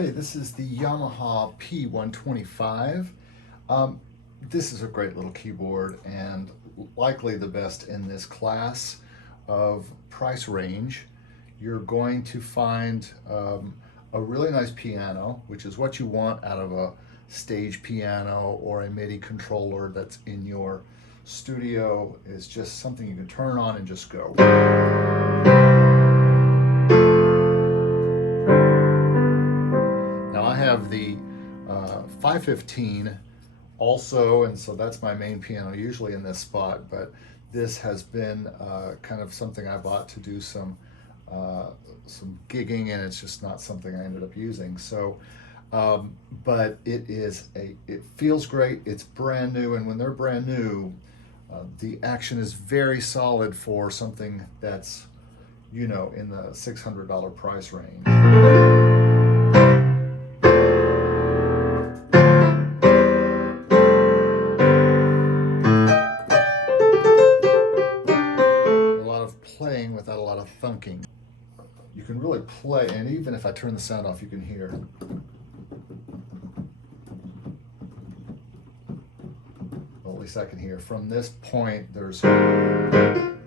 Okay, this is the Yamaha P-125. This is a great little keyboard and likely the best in this class of price range. You're going to find a really nice piano, which is what you want out of a stage piano or a MIDI controller that's in your studio. Is just something you can turn on and just go. Now I have the 515 also, and so that's my main piano usually in this spot, but this has been kind of something I bought to do some gigging, and it's just not something I ended up using. So but it feels great. It's brand new, and when they're brand new, the action is very solid for something that's, you know, in the $600 price range. A lot of playing without a lot of thunking. You can really play, and even if I turn the sound off, you can hear. Well, at least I can hear. From this point, there's, even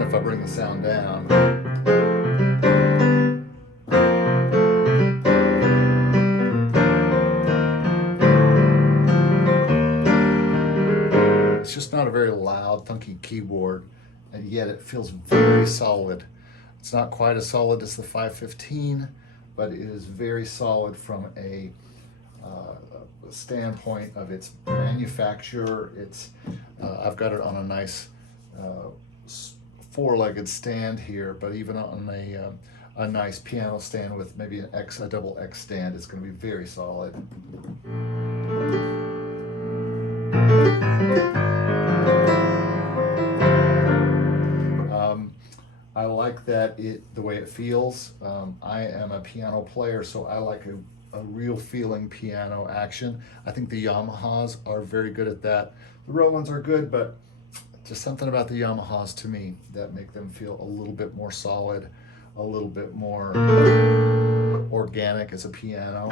if I bring the sound down, it's just not a very loud, thunky keyboard, and yet it feels very solid. It's not quite as solid as the 515, but it is very solid from a standpoint of its manufacture. It's I've got it on a nice four-legged stand here, but even on a nice piano stand with maybe a double X stand, it's going to be very solid. I like that the way it feels. I am a piano player, so I like a real feeling piano action. I think the Yamahas are very good at that. The Rolands are good, but just something about the Yamahas to me that make them feel a little bit more solid, a little bit more organic as a piano.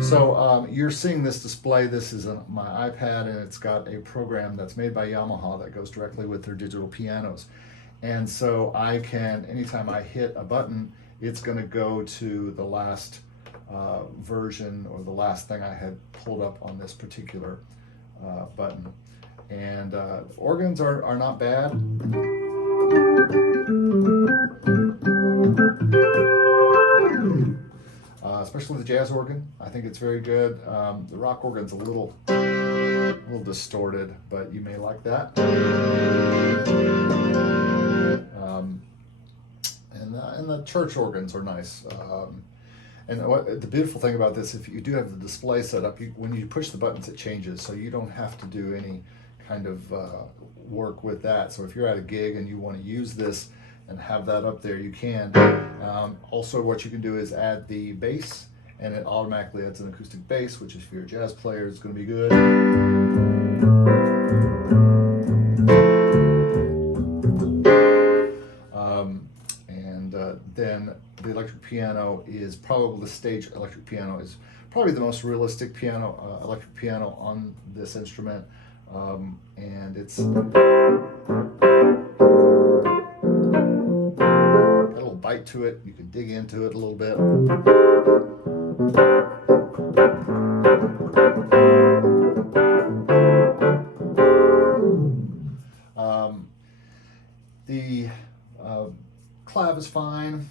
So you're seeing this display. This is my iPad, and it's got a program that's made by Yamaha that goes directly with their digital pianos. And so I can, anytime I hit a button, it's going to go to the last version or the last thing I had pulled up on this particular button. And organs are not bad. Especially the jazz organ. I think it's very good. The rock organ's a little distorted, but you may like that. And the church organs are nice. And the beautiful thing about this, if you do have the display set up, when you push the buttons, it changes, so you don't have to do any kind of work with that. So if you're at a gig and you want to use this and have that up there, you can. Also, what you can do is add the bass, and it automatically adds an acoustic bass, which if you're a jazz player is going to be good. Then the electric piano is probably, the stage electric piano is probably the most realistic piano, electric piano on this instrument, and it's bite to it. You can dig into it a little bit. The clav is fine.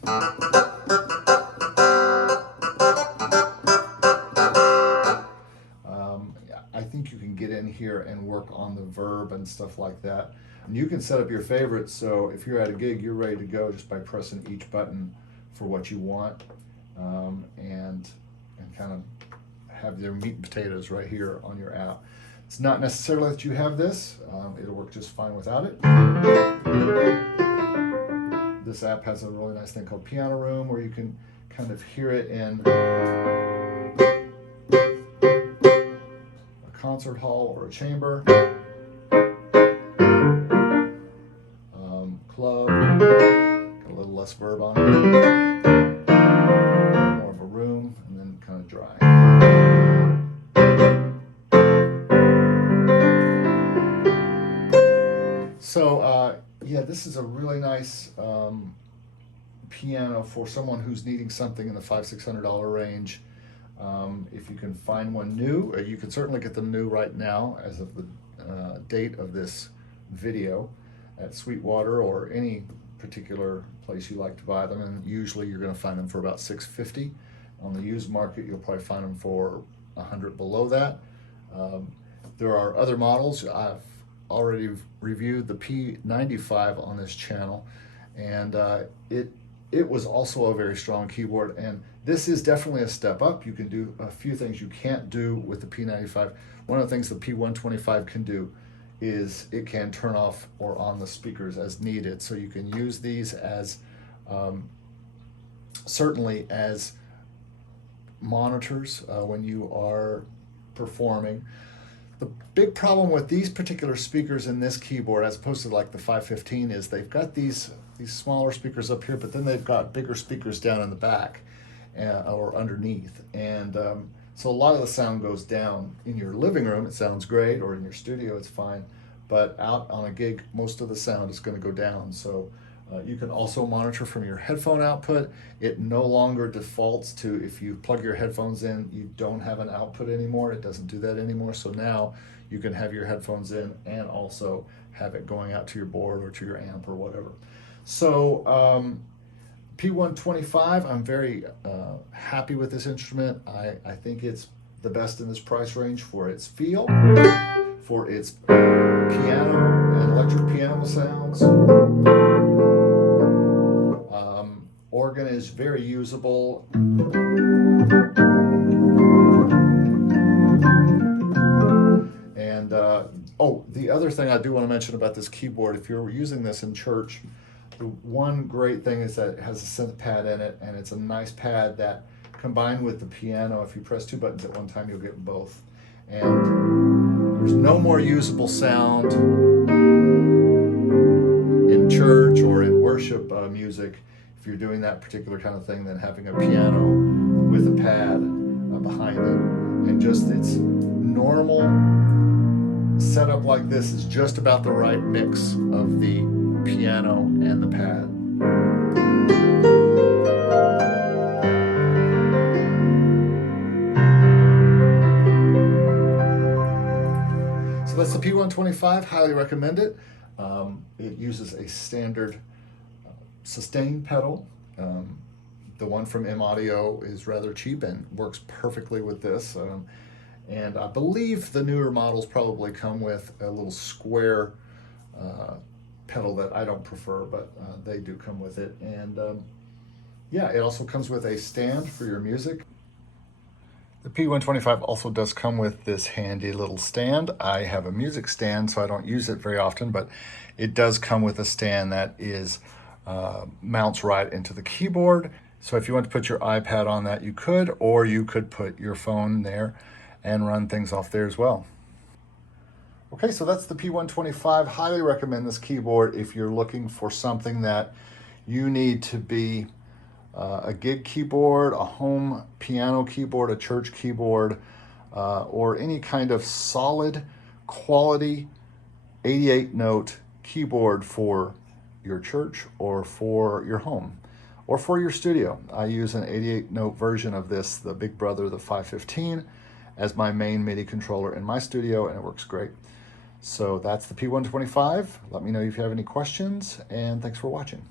I think you can get in here and work on the verb and stuff like that. And you can set up your favorites, so if you're at a gig, you're ready to go just by pressing each button for what you want, and kind of have your meat and potatoes right here on your app. It's not necessarily that you have this. It'll work just fine without it. This app has a really nice thing called Piano Room, where you can kind of hear it in a concert hall or a chamber. Club. less verb on it. More of a room, and then kind of dry. So yeah, this is a really nice piano for someone who's needing something in the $500–600 range. If you can find one new, you can certainly get them new right now as of the date of this video at Sweetwater or any particular place you like to buy them, and usually you're going to find them for about $650. On the used market, you'll probably find them for $100 below that. There are other models. I've already reviewed the P-95 on this channel, and it was also a very strong keyboard, and this is definitely a step up. You can do a few things you can't do with the P-95. One of the things the P-125 can do is it can turn off or on the speakers as needed. So you can use these as certainly as monitors when you are performing. The big problem with these particular speakers in this keyboard, as opposed to like the 515, is they've got these smaller speakers up here, but then they've got bigger speakers down in the back or underneath. And so a lot of the sound goes down. In your living room, it sounds great, or in your studio, it's fine. But out on a gig, most of the sound is going to go down. So you can also monitor from your headphone output. It no longer defaults to, if you plug your headphones in, you don't have an output anymore. It doesn't do that anymore. So now you can have your headphones in and also have it going out to your board or to your amp or whatever. So P-125, I'm very happy with this instrument. I think it's the best in this price range for its feel, for its piano and electric piano sounds. Organ is very usable. And oh, the other thing I do want to mention about this keyboard, if you're using this in church, the one great thing is that it has a synth pad in it, and it's a nice pad that, combined with the piano, if you press two buttons at one time, you'll get both. And there's no more usable sound in church or in worship music, if you're doing that particular kind of thing, than having a piano with a pad behind it. And just its normal setup like this is just about the right mix of the piano and the pad. So that's the P-125, highly recommend it. It uses a standard sustain pedal. The one from M-Audio is rather cheap and works perfectly with this. And I believe the newer models probably come with a little square pedal that I don't prefer, but they do come with it. And yeah, it also comes with a stand for your music. The P-125 also does come with this handy little stand. I have a music stand, so I don't use it very often, but it does come with a stand that is mounts right into the keyboard. So if you want to put your iPad on that, you could, or you could put your phone there and run things off there as well. Okay, so that's the P-125. Highly recommend this keyboard if you're looking for something that you need to be a gig keyboard, a home piano keyboard, a church keyboard, or any kind of solid quality 88-note keyboard for your church or for your home or for your studio. I use an 88-note version of this, the Big Brother, the 515, as my main MIDI controller in my studio, and it works great. So that's the P-125. Let me know if you have any questions, and thanks for watching.